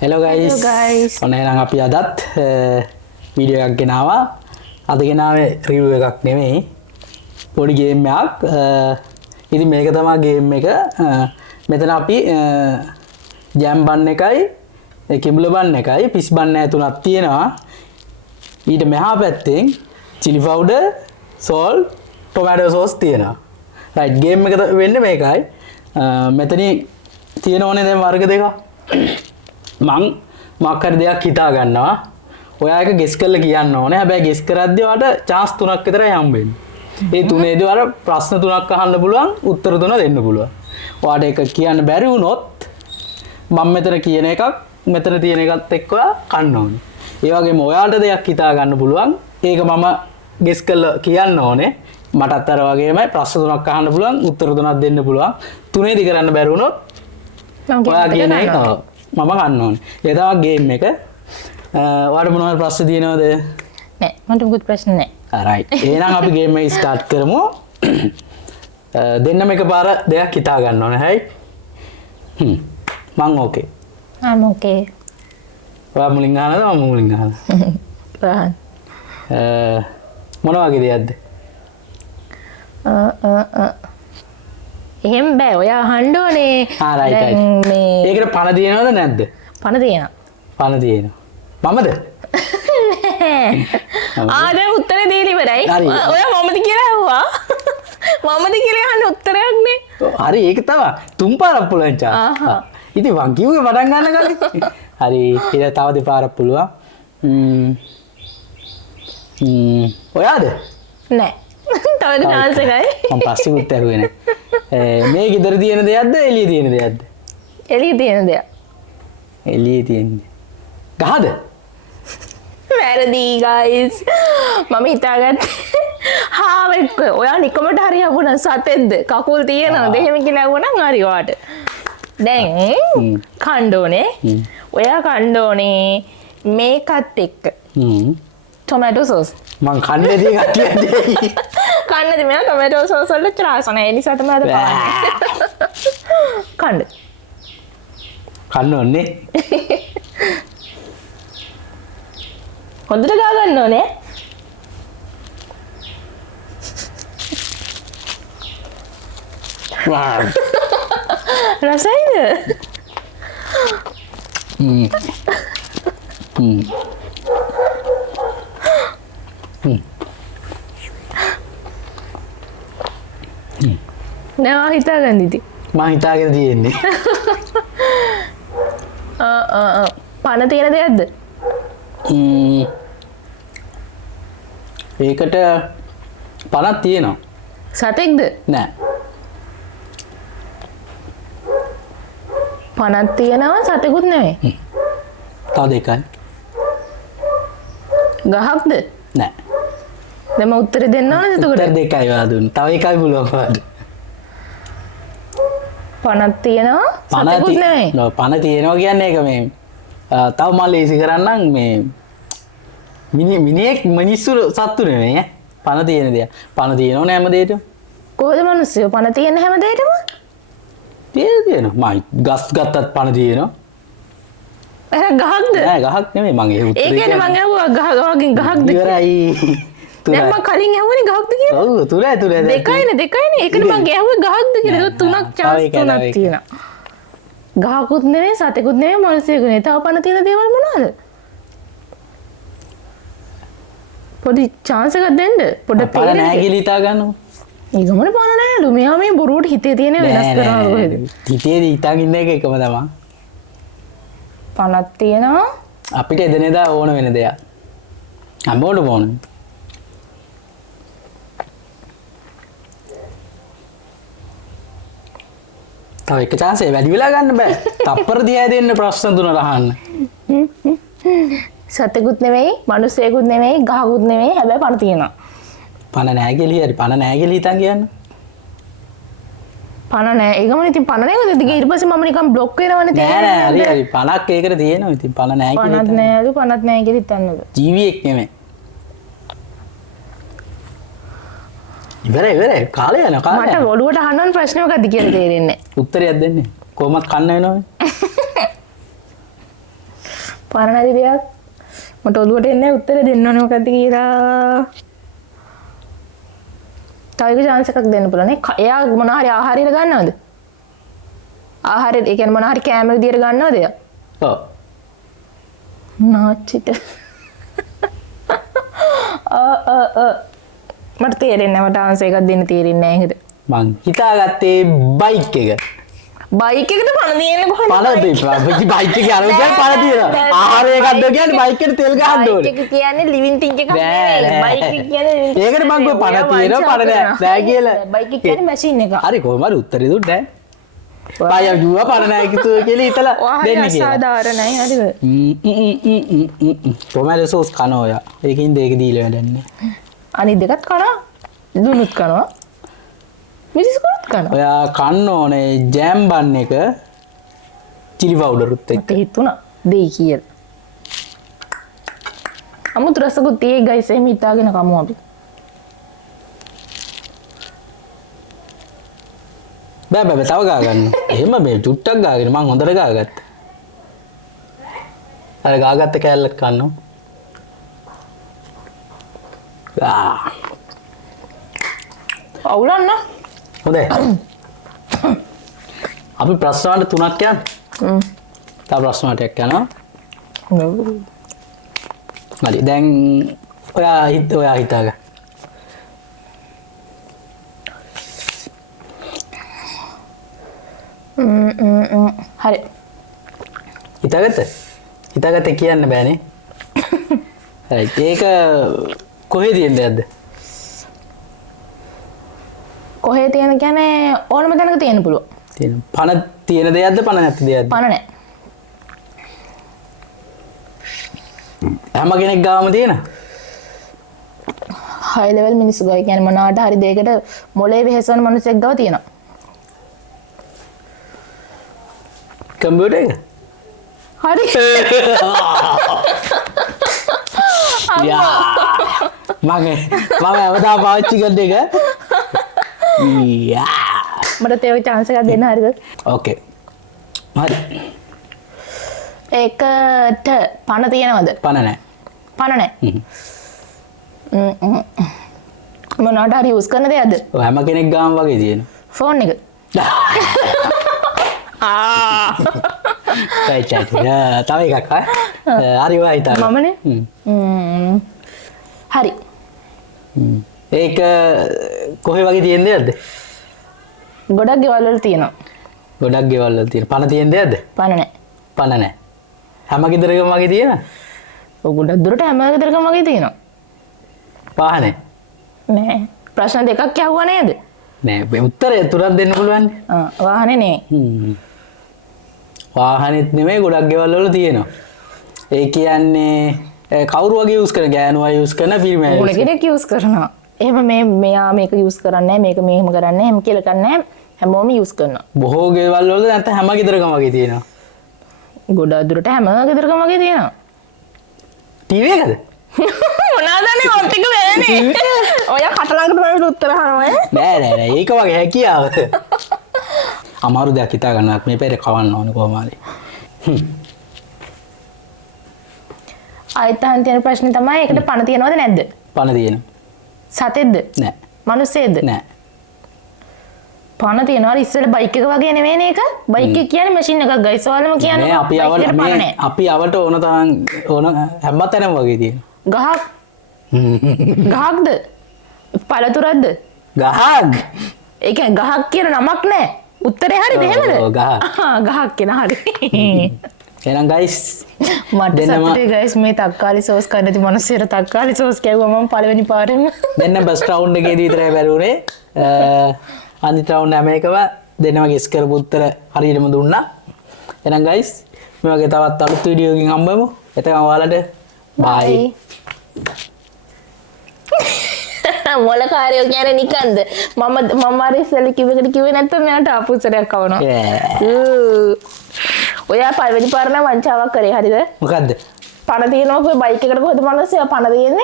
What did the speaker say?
Hello guys. ඔන්න එහෙනම් අපි අදත් වීඩියෝ එකක් ගෙනාවා. අද ගෙනාවේ රිවිව් එකක් නෙමෙයි. පොඩි ගේම් එකක්. ඉතින් මේක තමයි ගේම් එක. මෙතන අපි ජෑම් බන් එකයි, කිඹුල බන් එකයි, පිස් බන් එක තුනක් තියෙනවා. ඊට මෙහා පැත්තෙන් chili powder, salt, tomato sauce තියෙනවා. right ගේම් එක වෙන්නේ මේකයි. මෙතනින් තියෙන ඕනේ දැන් වර්ග දෙකක්. මං මොකක් හරි දෙයක් හිතා ගන්නවා. ඔයා එක ගෙස් කරලා කියන්න ඕනේ. හැබැයි ගෙස් කරද්දී ඔයාලට chance තුනක් විතරයි හම්බ වෙන්නේ. ඒ තුනේදී ඔයාලා ප්‍රශ්න තුනක් අහන්න පුළුවන්, උත්තර තුන දෙන්න පුළුවන්. ඔයාලට ඒක කියන්න බැරි වුණොත් මම මෙතන කියන එකක් මෙතන තියෙන එකත් එක්ක කන්න ඕනේ. ඒ වගේම ඔයාලට දෙයක් හිතා ගන්න පුළුවන්. ඒක මම ගෙස් කරලා කියන්න ඕනේ. මටත් අර වගේමයි ප්‍රශ්න තුනක් අහන්න පුළුවන්, උත්තර තුනක් දෙන්න පුළුවන්. තුනේදී කරන්න බැරි වුණොත් ඔයා කියන එක මම ගන්න ඕනේ. ඒ තමයි ගේම් එක. ඔයාලට මොනවද ප්‍රශ්න තියෙනවද? නෑ මට මුකුත් ප්‍රශ්න නෑ. right. එහෙනම් අපි ගේම් එක ස්ටාර්ට් කරමු. දෙන්නම එකපාර දෙයක් හිතා ගන්න ඕනේ. right? මං ඕකේ. I'm okay. ඔයා මුලින් අහනද මම මුලින් අහනද? ප්‍රහන්. මොන වගේ දෙයක්ද? එහෙම බෑ ඔයා අහන්න ඕනේ. right. මේ ඒකට පණ දිනනවද නැද්ද? පණ තියෙනවා. පණ දිනනවා. මමද? දැන් උත්තරේ දීලා ඉවරයි. ඔයා මමද කියලා ඇහුවා. මමද කියලා අහන්න උත්තරයක් නේ. හරි ඒක තමයි. තුන් පාරක් පුළුවන් චා. ඉතින් මං කිව්වේ පටන් ගන්න කලින්. හරි ඊට තව දෙපාරක් පුළුවන්. ඔයාද? නෑ. තව chance එකයි. මම පස්සේ උත්තර ඇහුවේ නෑ. මේ ගෙදර තියෙන දෙයක්ද එළියේ තියෙන දෙයක්ද? එළියේ තියෙන දෙයක්. එළියේ තියෙන්නේ. ගහද? වැරදි guys. මම හිතාගත්තේ හාවෙක්. ඔයා නිකමට හරි යවුණා සතෙක්ද? කකුල් තියෙනවද? එහෙම කියලා ඇහුවනම් හරි ඔයාට. දැන් කන්න ඕනේ. ඔයා කන්න ඕනේ මේකත් එක්ක. tomato sauce. මං කන්නේ දී කට්ටියදී. කන්නද මෙයා tomato sauce වල ත්‍රාස නැහැ. ඒ නිසා තමයි අද කන්න. කන්න ඕනේ. හොඳට ගා ගන්න ඕනේ. wow. රසයිද? නෑ හිතාගන්න ඉතින්. මං හිතාගෙන තියෙන්නේ. පණ තියෙන දෙයක්ද? ඒකට පණක් තියෙනවා. සතෙක්ද? නෑ. පණක් තියෙනවා සතෙකුත් නෙවෙයි. තව දෙකයි. ගහක්ද? නෑ. දැන් මම උත්තර දෙන්න ඕනද එතකොට? උත්තර දෙකයි ඔයා දුන්නේ. තව එකයි පුළුවන් ඔයාලට. පණක් තියෙනවා සතෙකුත් නෙවෙයි. නෝ පණ තියෙනවා කියන්නේ ඒක මේ තව මම ලේසි කරන්නම් මේ මිනිහෙක් මිනිස්සු සත්තු නෙමෙයි ඈ. පණ තියෙන දෙයක්. පණ තියෙනවනේ හැම දෙයකම. කොහොමද මිනිස්සු පණ තියෙන හැම දෙයකම? තියෙනවා. මම ගස් ගත්තත් පණ තියෙනවා. ගහක්ද? නෑ ගහක් නෙමෙයි මම ඒ උත්තරේ. ඒ කියන්නේ මම ඇහුවා ගහකින් ගහක්ද? ඉවරයි. දැන් මම කලින් ඇහුවනේ ගහක්ද කියලා. ඔව් තුන දෙකයිනේ. ඒකනේ මම ඇහුවේ ගහක්ද කියලා. ඒක තුනක් chance තුනක් තියෙනවා. ගහකුත් නෙවෙයි සතෙකුත් නෙවෙයි මිනිස්සෙකුත් නෙවෙයි. තව පණ තියෙන දේවල් මොනවද? පොඩි chance එකක් දෙන්න. පොඩ්ඩක් පණ නෑ කියලා හිතා ගන්නකො. ඒ ගමනේ පණ නෑලු. මෙයා මේ බොරුවට හිතේ තියෙන වෙනස් කරනවද කොහෙද? හිතේ හිතාගෙන එක එකම තමයි. පණක් තියෙනවා. අපිට එදිනෙදා ඕන වෙන දෙයක්. හැමෝටම ඕන. තව එක chance එක වැඩි වෙලා ගන්න බෑ. තප්පර දිහා දෙන්න ප්‍රශ්න තුන අහන්න. සතෙකුත් නෙවෙයි, මිනිස්සෙකුත් නෙවෙයි, ගහකුත් නෙවෙයි, හැබැයි පණ තියෙනවා. පණ නෑ කියලා හරි පණ නෑ කියලා හිතන් කියන්න. පණ නෑ. ඒ ගමනේ ඉතින් පණ නෑ. ඊට පස්සේ මම නිකන් බ්ලොක් වෙනවනේ තියෙන්නේ. නෑ හරි පණක් ඒකට තියෙනවා. ඉතින් පණ නෑ කියලා. පණක් නෑලු පණක් නෑ කියලා හිතන්නද? ජීවියෙක් නෙමෙයි. ඉවරයි කාලය යනවා මට ඔළුවට අහන්න ඕන ප්‍රශ්න මොකක්ද කියලා තේරෙන්නේ උත්තරයක් දෙන්නේ කොහොමද කන්න වෙනවනේ පරණ නැති දෙයක් මට ඔළුවට එන්නේ උත්තර දෙන්න ඕනේ මොකද්ද කියලා. තව එක chance එකක් දෙන්න පුළුවන් නේ. එයා මොන හරි ආහාරයකට ගන්නවද? ආහාරය ඒ කියන්නේ මොන හරි කෑම විදියට ගන්නවද එයා? ඔව්. නාචිත. මට තේරෙන්නේ නැහැ. මට ආන්සර් එකක් දෙන්න තේරෙන්නේ නැහැ ඒකද. මං හිතාගත්තේ බයික් එක. බයික් එකට පණ දෙන්නේ කොහොමද? පණ දෙන්න. බයික් එකේ අරගෙන පණ තියනවා. ආහාරය ගන්න කියන්නේ බයික් එකට තෙල් ගහන්න ඕනේ. බයික් එක කියන්නේ ලිවිං තින්ක් එකක් නෙවෙයි. බයික් එක කියන්නේ ඒකට මං කිව්වා පණ තියෙනවා පණ නෑ කියලා. බයික් එක කියන්නේ මැෂින් එක. හරි කොහොම හරි උත්තරේ දුන්නේ නැහැ. පාය කිව්වා පණ නෑ කිව්වා කියලා හිතලා දෙන්න කියලා. අසාධාරණයි හරිද? ටොමැටෝ සෝස් කනවා ඔයා. ඒකින් දෙක දීලා වැඩන්නේ. අනිත් දෙකත් කනවා. දුනුත් කනවා. මිරිස්කුත් කනවා. ඔයා කන්න ඕනේ ජෑම් බන් එක චිලි පවුඩරුත් එක්ක. මට හිතුණා දෙයි කියලා. අමුතු රසකුත් ඒ ගයිස් එහෙම හිතාගෙන කමු අපි. බෑ තව ගා ගන්න. එහෙම මේ චුට්ටක් ගාගෙන මං හොඳට ගාගත්තා. අර ගාගත්ත කෑල්ලක් කන්නවා. අවුලන්න. හොඳයි. අපි ප්‍රශ්න වලට 3ක් යන්න. තව ප්‍රශ්න වලට යනවා. හරි දැන් ඔයා හිතාගන්න. හරි. හිතාගත්තේ කියන්න බෑනේ. හරි ඒක කොහේ තියෙන දෙයක්ද? කොහේ තියෙන කියන්නේ ඕනම තැනක තියෙන්න පුළුවන්. තියෙන. පණ තියෙන දෙයක්ද පණ නැති දෙයක්ද? පණ නැහැ. හැම කෙනෙක් ගාම තියෙන? හයි ලෙවල් මිනිස්සු ගාව කියන්නේ මොනවාට හරි දෙයකට මොලේ වෙහෙසවන මිනිස්සෙක් ගාව තියෙනවා. කම්පියුටර් එක? හරි. මම අවදා පාවිච්චි කරන එක. මට තේ chance එකක් දෙන්න හරිද? ඕකේ. හරි. ඒකට පණ තියනවද? පණ නැහැ. පණ නැහැ. මොනවාට හරි යූස් කරන දෙයක්ද? ඔය හැම කෙනෙක් ගාම වගේ තියෙන. ෆෝන් එක. තව එකක් හරි ඔයා හිතා. මමනේ. හරි. ඒක කොහේ වගේ තියෙන දෙයක්ද? ගොඩක් ගෙවල් වල තියෙනවා. ගොඩක් ගෙවල් වල තියෙන. පණ තියෙන දෙයක්ද? පණ නැහැ. පණ නැහැ. හැම ගෙදරකම වගේ තියෙන? ඔය ගොඩක් දුරට හැම ගෙදරකම වගේ තියෙනවා. වාහනේ? නෑ. ප්‍රශ්න දෙකක් ඇහුවා නේද? නෑ උත්තරේ තුනක් දෙන්න පුළුවන්. වාහනේ නේ. වාහනෙත් නෙමෙයි ගොඩක් ගෙවල් වල තියෙනවා. ඒ කියන්නේ කවුරු වගේ යූස් කරන ගෑනුවා යූස් කරන පිරිමියා යූස් කරන කෙනෙක් යූස් කරනවා. එහෙම මෙයා මේක යූස් කරන්නේ නැහැ මේක මෙහෙම කරන්නේ නැහැ එහෙම කියලා කරන්නේ නැහැ. හැමෝම යූස් කරනවා. බොහෝ ගෙවල් වල නැත්නම් හැම ගෙදරකම වගේ තියෙනවා. ගොඩක් දුරට හැම ගෙදරකම වගේ තියෙනවා. ටීවී එකද? මොනවාදනේ ඔත් එක වෙන්නේ. ඔය කටලඟට මම උත්තර අහනවා නෑ ඒක වගේ හැකියාව. අමාරු දෙයක් හිතා ගන්නත් මේ පෙරේ කවන්න ඕනේ කොහොම හරි. ආයතන තියෙන ප්‍රශ්නේ තමයි ඒකට පණ තියනවද නැද්ද? පණ තියෙනවා. සතෙක්ද? නෑ. මිනිස්සෙක්ද? නෑ. පණ තියනවා ඉස්සෙල්ල බයික් එක වගේ නෙවෙයිනේ ඒක. බයික් එක කියන්නේ මැෂින් එකක් ගයිස්. ඔයාලම කියන්නේ අපි අවට ඕන තරම් ඕන හැමතැනම වගේ තියෙනවා. ගහක්. ගහක්ද? පළතුරක්ද? ගහක්. ඒ කියන්නේ ගහක් කියන නමක් නෑ. උත්තරේ හරිද එහෙමද? ඔව් ගහක්. ගහක් කියන හරි. එහෙනම් ගයිස් මට සතුටුයි ගයිස් මේ තක්කාලි සෝස් කන්න නැති මිනිස්සුන්ට තක්කාලි සෝස් කැවුවා මම පළවෙනි පාරෙම. දෙන්න බස් රවුන්ඩ් එකේදී විතරයි බැලුනේ. අනිත් රවුන්ඩ් හැම එකම දෙන්නම ගෙස් කරපු උත්තර හරියටම දුන්නා. එහෙනම් ගයිස් මේ වගේ තවත් අලුත් වීඩියෝ එකකින් හම්බෙමු. එතකන් ඔයාලට බයි. මොල කාර්යෝ කියන්නේ නිකන්ද? මම අර ඉස්සෙල්ලා කිව්වේ නැත්නම් මෙයාට ආපුසරයක් කවනවා. ඔයා පළවෙනි පාර නම් වංචාවක් කරේ හරිද? මොකද්ද? පණ තියෙනවා කොයි බයික් එකකට කොහෙද මනසේ පණ තියෙන්නේ?